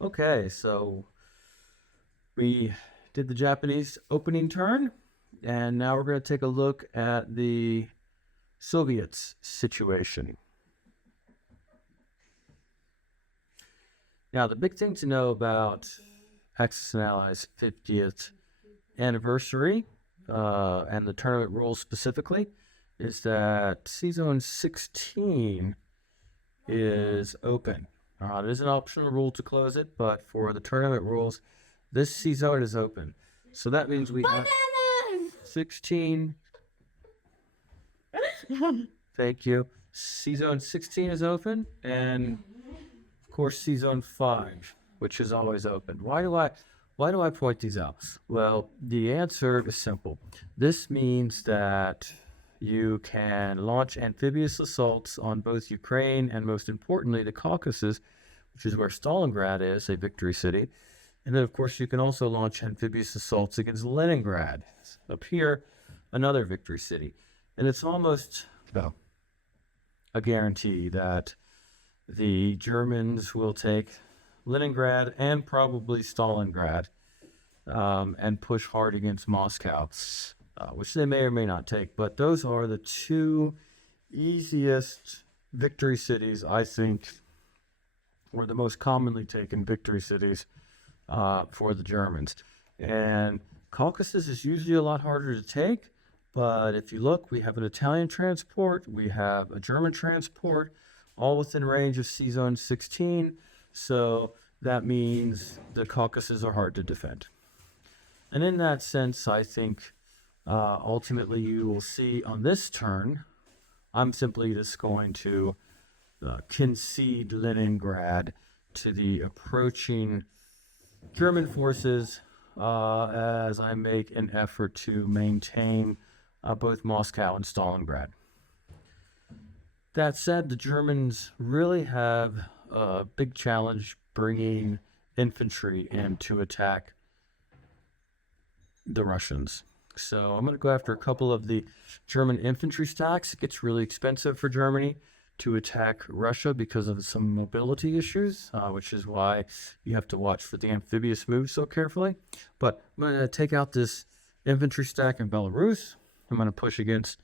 Okay, so we did the Japanese opening turn, and now we're going to take a look at the Soviets situation. Now, the big thing to know about Axis and Allies' 50th anniversary and the tournament rules specifically is that C-Zone 16 is open. It is an optional rule to close it, but for the tournament rules, this C-Zone is open. So that means we have 16. Thank you. C-Zone 16 is open, and of course C-Zone 5, which is always open. Why do I point these out? Well, the answer is simple. This means that you can launch amphibious assaults on both Ukraine and, most importantly, the Caucasus, which is where Stalingrad is, a victory city. And then, of course, you can also launch amphibious assaults against Leningrad, up here, another victory city. And it's almost a guarantee that the Germans will take Leningrad and probably Stalingrad and push hard against Moscow, which they may or may not take. But those are the two easiest victory cities, I think, or the most commonly taken victory cities for the Germans. And Caucasus is usually a lot harder to take, but if you look, we have an Italian transport, we have a German transport, all within range of C-Zone 16, so that means the Caucasus are hard to defend. And in that sense, I think ultimately you will see on this turn, I'm simply just going to concede Leningrad to the approaching German forces as I make an effort to maintain both Moscow and Stalingrad. That said, the Germans really have a big challenge bringing infantry in to attack the Russians. So I'm going to go after a couple of the German infantry stacks. It gets really expensive for Germany to attack Russia because of some mobility issues, which is why you have to watch for the amphibious moves so carefully. But I'm going to take out this infantry stack in Belarus. I'm going to push against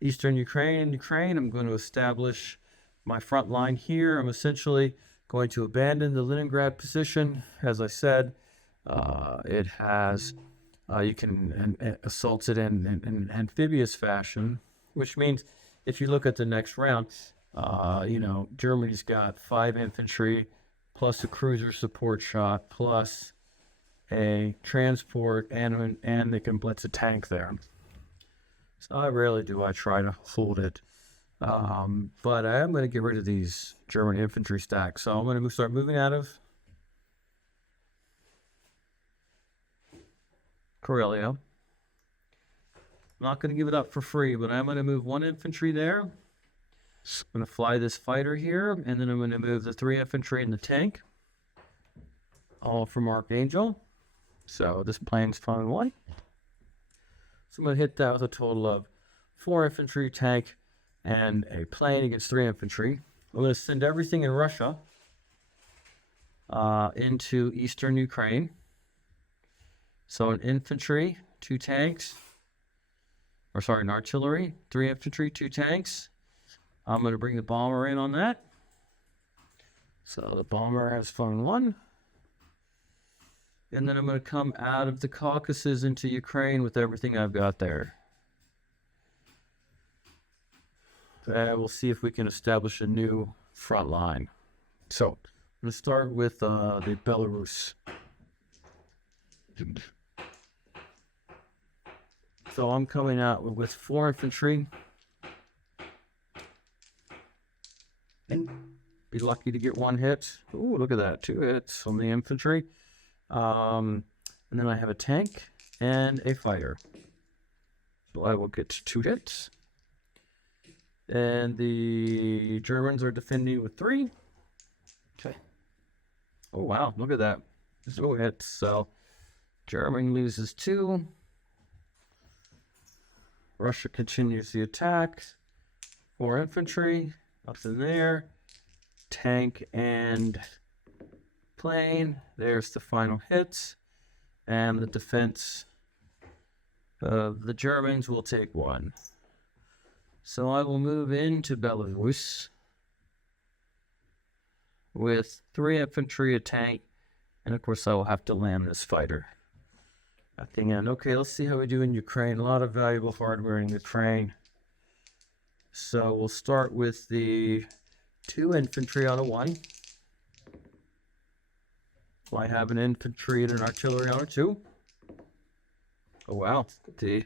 eastern Ukraine. I'm going to establish my front line here. I'm essentially going to abandon the Leningrad position. As I said, it has you can assault it in amphibious fashion, which means if you look at the next round, Germany's got 5 infantry plus a cruiser support shot plus a transport and they can blitz a tank there. So I rarely do I try to hold it. But I am going to get rid of these German infantry stacks. So I'm going to start moving out of Karelia. I'm not going to give it up for free, but I'm going to move 1 infantry there. I'm going to fly this fighter here, and then I'm going to move the 3 infantry and the tank, all from Archangel. So this plane's flying 1. So I'm going to hit that with a total of 4 infantry, tank, and a plane against 3 infantry. I'm going to send everything in Russia into eastern Ukraine. So an infantry, 2 tanks, an artillery, 3 infantry, 2 tanks. I'm going to bring the bomber in on that. So the bomber has flown 1. And then I'm going to come out of the Caucasus into Ukraine with everything I've got there. And we'll see if we can establish a new front line. So I'm going to start with the Belarus. So I'm coming out with 4 infantry. And be lucky to get 1 hit. Ooh, look at that. 2 hits on the infantry. And then I have a tank and a fighter. So I will get 2 hits. And the Germans are defending with 3. Okay. Oh, wow. Look at that. 2 hits. So Germany loses 2. Russia continues the attack. 4 infantry. Up in there. tank and plane. There's the final hits. And the defense of the Germans will take 1. So I will move into Belarus with 3 infantry, a tank, and of course I will have to land this fighter at the end. Okay, let's see how we do in Ukraine. A lot of valuable hardware in Ukraine. So we'll start with the 2 infantry on a 1. I have an infantry and an artillery on a 2. Oh wow, the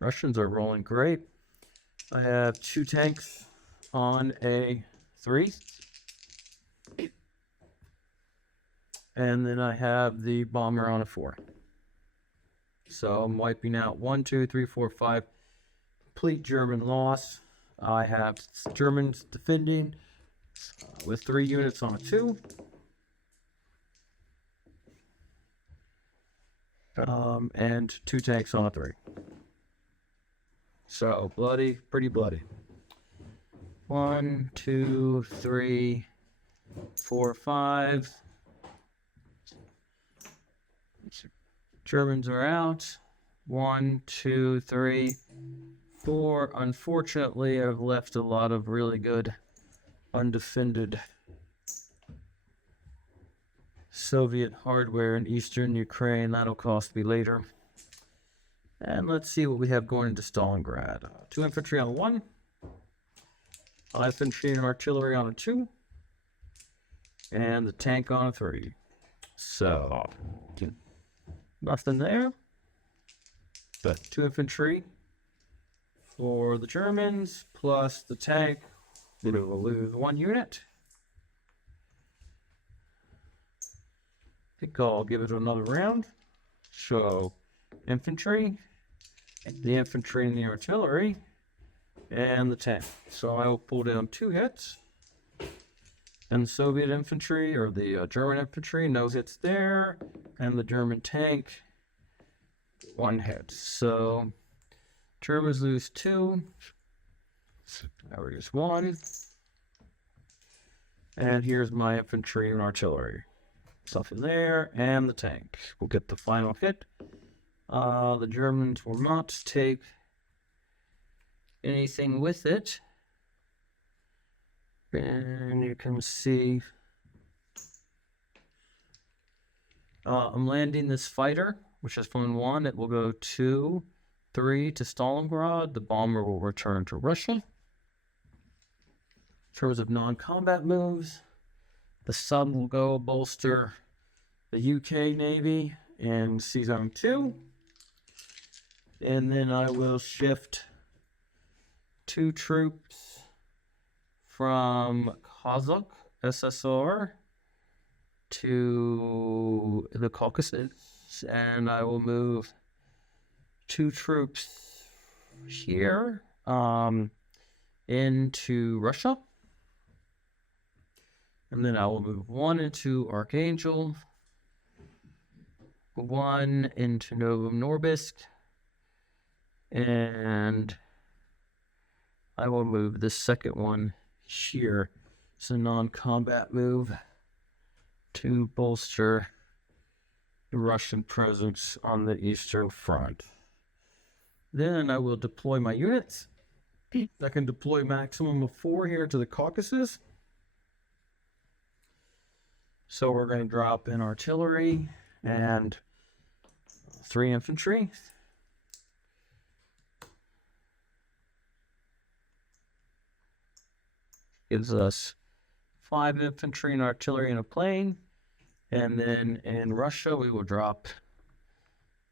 Russians are rolling great. I have 2 tanks on a 3. And then I have the bomber on a 4. So I'm wiping out 1, 2, 3, 4, 5. Complete German loss. I have Germans defending with 3 units on a 2. And 2 tanks on a 3. So bloody, pretty bloody. 1, 2, 3, 4, 5. Germans are out. 1, 2, 3, 4. Unfortunately, I've left a lot of really good undefended Soviet hardware in eastern Ukraine. That'll cost me later. And let's see what we have going into Stalingrad. 2 infantry on a 1. 5 infantry and artillery on a 2. And the tank on a 3. So, nothing there. But 2 infantry for the Germans, plus the tank. We will lose 1 unit. I think I'll give it another round. So, infantry, the infantry and the artillery, and the tank. So I will pull down 2 hits. And the Soviet infantry, or the German infantry, no hits there. And the German tank, 1 hit. So, Germans lose 2. I lose 1. And here's my infantry and artillery. Stuff in there, and the tank. We'll get the final hit. The Germans will not take anything with it. And you can see I'm landing this fighter, which is Fund 1. It will go 2, 3 to Stalingrad. The bomber will return to Russia. In terms of non-combat moves, the sub will go bolster the UK Navy in C-Zone 2. And then I will shift 2 troops from Kazakh SSR to the Caucasus. And I will move 2 troops here into Russia. And then I will move 1 into Archangel, 1 into Novomorbisk, and I will move the second one here. It's a non-combat move to bolster the Russian presence on the Eastern Front. Then I will deploy my units. I can deploy maximum of 4 here to the Caucasus. So we're going to drop in artillery and 3 infantry. Gives us 5 infantry and artillery in a plane. And then in Russia, we will drop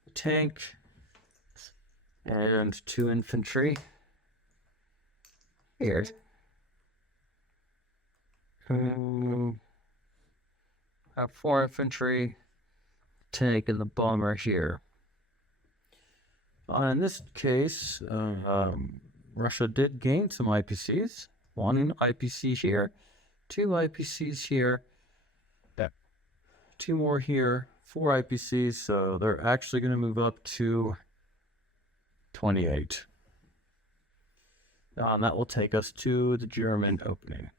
a tank and 2 infantry here. Have 4 infantry, tank, and the bomber here. In this case, Russia did gain some IPCs. 1 IPC here, 2 IPCs here, 2 more here, 4 IPCs, so they're actually going to move up to 28. That will take us to the German opening.